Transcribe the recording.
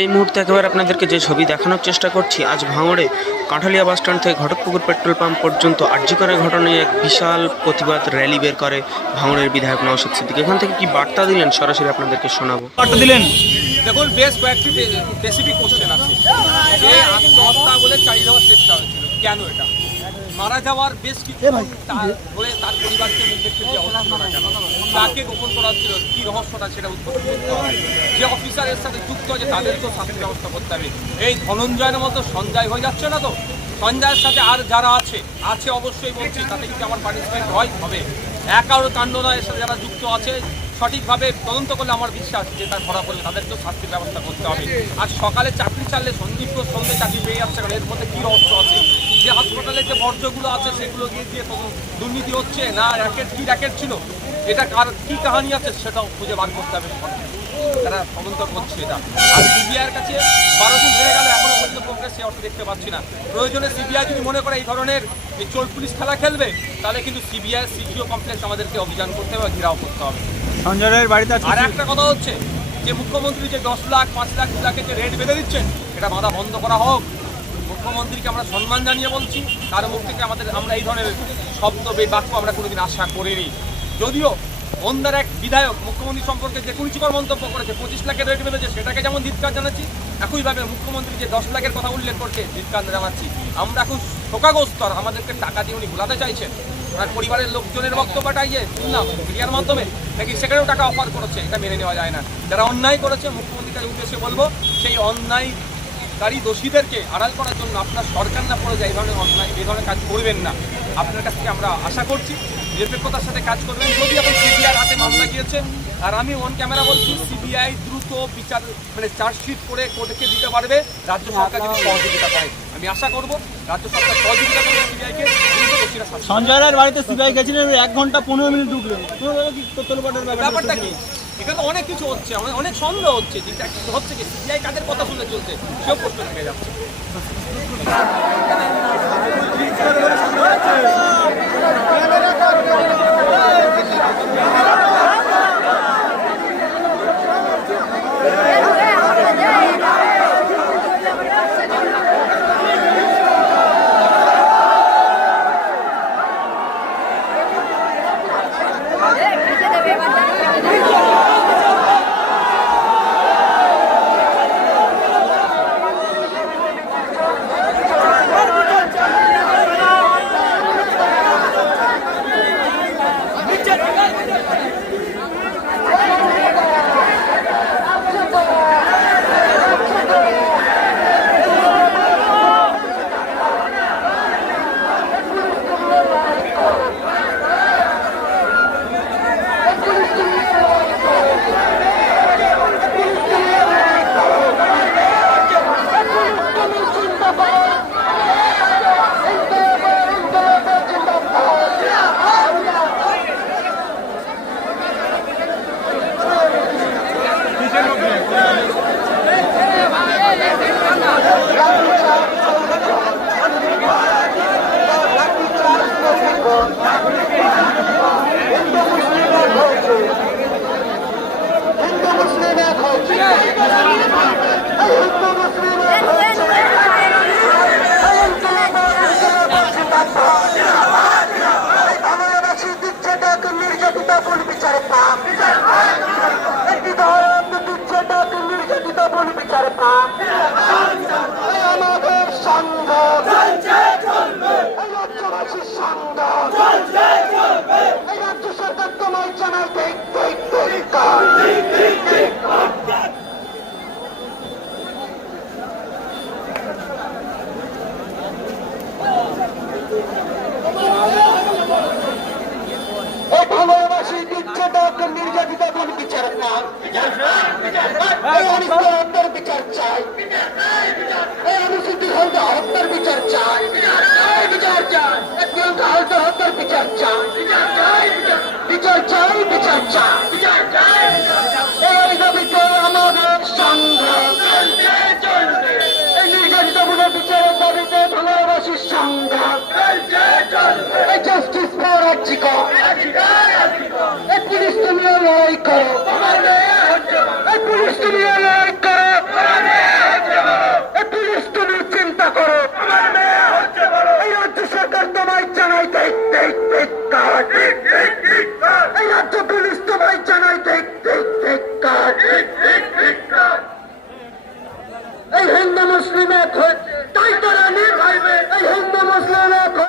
এই মুহূর্তে একেবারে আপনাদেরকে যে ছবি দেখানোর চেষ্টা করছি আজ ভাঙড়ে কাঁঠালিয়া বাস স্ট্যান্ড থেকে ঘটকপুকুর পেট্রোল পাম্প পর্যন্ত আর্যিকরের ঘটনায় এক বিশাল প্রতিবাদ র্যালি বের করে ভাঙড়ের বিধায়ক নওশাদ সিদ্দিক। এখান থেকে কি বার্তা দিলেন? সরাসরি আপনাদেরকে শোনাবো। বার্তা দিলেন? দেখুন বেশ কয়েকটি স্পেসিফিক কোশ্চেন আছে। যে নস্তা বলে চালিয়ে দেওয়ার চেষ্টা হয়েছিল। কেন এটা? মারা যাওয়ার বেশ কিছু তার পরিবারকে মুখ দেখতে দেওয়া হচ্ছিল কেন তাকে গোপন করা হচ্ছিল কি রহস্যটা সেটা উদ্বোধন করতে হবে। যে অফিসার এর সাথে যুক্ত আছে তাদেরকেও শাস্তি ব্যবস্থা করতে হবে। এই ধনঞ্জয়ের মতো সঞ্জয় হয়ে যাচ্ছে না তো? সঞ্জয়ের সাথে আর যারা আছে আছে অবশ্যই বলছি তাতে কিন্তু আমার পার্টিসিপেন্ট হয়? হবে। একার কাণ্ড নয়, এর সাথে যারা যুক্ত আছে, সঠিকভাবে তদন্ত করলে আমার বিশ্বাস যে তার ধরা পড়লে তাদেরকেও শাস্তির ব্যবস্থা করতে হবে। আর সকালে চাকরি চাললে সন্দীপ সন্ধ্যে চাকরি পেয়ে যাচ্ছে, কারণ এর মধ্যে কী রহস্য আছে? যে হাসপাতালে যে বর্জ্যগুলো আছে, সেগুলো দিয়ে দিয়ে দুর্নীতি হচ্ছে? না র্যাকেট কী র্যাকেট ছিল? এটা কার, কী কাহানি আছে সেটাও খুঁজে বার করতে হবে। তারা তদন্ত করছে এটা। আর সিবিআইয়ের কাছে বারো দিন হয়ে গেল প্রোগ্রেস সে অর্থ দেখতে পাচ্ছি না। প্রয়োজনে সিবিআই যদি মনে করে এই ধরনের এই চোর পুলিশ খেলা খেলবে তাহলে কিন্তু সিবিআই সিজিও কমপ্লেক্স আমাদেরকে অভিযান করতে হবে ঘেরাও করতে হবে। সঞ্জয় রায়ের বাড়িতে আর একটা কথা হচ্ছে যে মুখ্যমন্ত্রী যে দশ লাখ পাঁচ লাখ দু লাখের যে রেট বেঁধে দিচ্ছেন এটা বাধা বন্ধ করা হোক। মুখ্যমন্ত্রীকে আমরা সম্মান জানিয়ে বলছি তার মুখ থেকে আমাদের আমরা এই ধরনের শব্দ বে বাক্য আমরা কোনোদিন আশা করিনি। যদিও অন্যের এক বিধায়ক মুখ্যমন্ত্রী সম্পর্কে যে কুরুচিকর মন্তব্য করেছে, পঁচিশ লাখের রেট বেঁধেছে, সেটাকে যেমন ধিৎকার জানাচ্ছি, একইভাবে মুখ্যমন্ত্রী যে দশ লাখের কথা উল্লেখ করছে, ধিৎকার জানাচ্ছি। আমরা এখন শোকাগ্রস্ত আর আমাদেরকে টাকা দিয়ে উনি ভুলাতে চাইছেন। ওনার পরিবারের লোকজনের বক্তব্যটা ইয়ে শুনলাম মিডিয়ার মাধ্যমে, নাকি সেখানেও টাকা অফার করেছে, এটা মেনে নেওয়া যায় না। যারা অন্যায় করেছে মুখ্যমন্ত্রীর উদ্দেশ্যে বলব, সেই অন্যায়কারী দোষীদেরকে আড়াল করার জন্য আপনার সরকার না পড়ে যায়, এই ধরনের অন্যায়, এই ধরনের কাজ করবেন না। আপনার কাছ থেকে আমরা আশা করছি নিরপেক্ষতার সাথে কাজ করবেন। যদি এখন সিবিআই হাতে মামলা গিয়েছে আর আমি অন ক্যামেরা বলছি সিবিআই দ্রুত বিচার মানে চার্জশিট করে কোর্টকে দিতে পারবে। রাজ্য সরকার যদি সহযোগিতা পায় আমি আশা করব রাজ্য সরকার সহযোগিতা করবে সিবিআইকে। সঞ্জয় রায়ের বাড়িতে সিবিআই গেছিলেন এক ঘণ্টা পনেরো মিনিট ঢুকলেন। ব্যাপারটা কি? এখানে তো অনেক কিছু হচ্ছে অনেক অনেক সন্দেহ হচ্ছে হচ্ছে কি? সিবিআই কাদের কথা শুনে চলছে? সেও প্রশ্ন থেকে যাচ্ছে হিন্দু মুসলিম এক হয়েছে এই হিন্দু মুসলিম এক হয়েছে এই ইনকিলাবের জিন্দাবাদ জিন্দাবাদ এই বাংলাদেশি দিচ্ছে ডাক নির্যাতিতা বল বিচারে পাপ একটি ধরন দিচ্ছে ডাক নির্যাতিতা বল বিচারে পাপ এই আমাদের সংগ্রাম এই রাজ্য সরকার তোমায় জানাই দেখ এই ভালোবাসী দিচ্ছে ডাক নির্যাতিতা বল বিচার না এই অনিষ্টের হত্যার বিচার চাই। অনুসূচিত হত্যা হত্যার বিচার চাই। বিচার চাই। হত্যা হত্যার বিচার চাই। বিচার চাই বিচার চাই। এই দাবিতে আমাদের সংগ্রাম এই নির্যাতিত বিচারের দাবিতে ভালোবাসীর সংগ্রাম জাস্টিস ফর রাজ্যিকর এই পুলিশ তুমি লড়াই কার